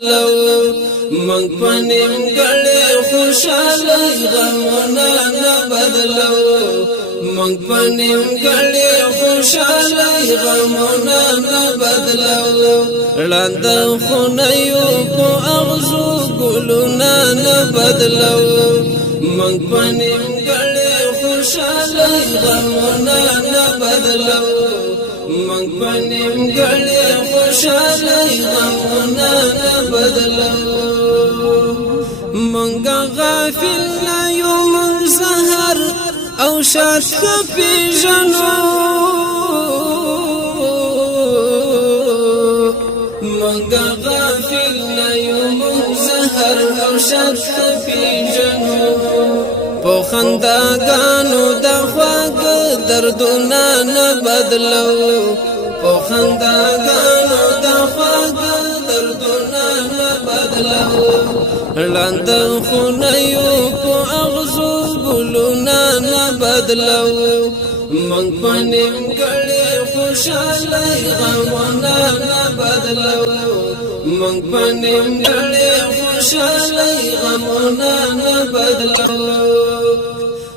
من پنیم گلی خوشالی غمونا نبدلو من پنیم گلی خوشالی غمونا نبدلو لند خونیو پو اغزو گلونا نبدلو من پنیم گلی خوشالی غمونا نبدلو من پنیم گلی خوشالی غمونا نبدلو منگا غافل نایو من سهر او شاد خپی جنو منگا غافل نایو من سهر او شاد خپی جنو پو خنداگانو دا خواگ دردونا نبدلو پو خنداگانو دا خواگ دردونا نبدلو لاند خونیو پو اغزو گلونا نبدلو من پنیم گلی خوشالی غمونا نبدلو من پنیم گلی خوشالی غمونا نبدلو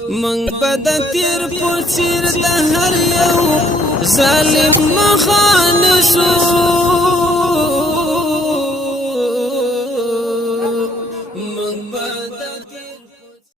من بد تیر پوچیر د هر یو ظالم مخانسو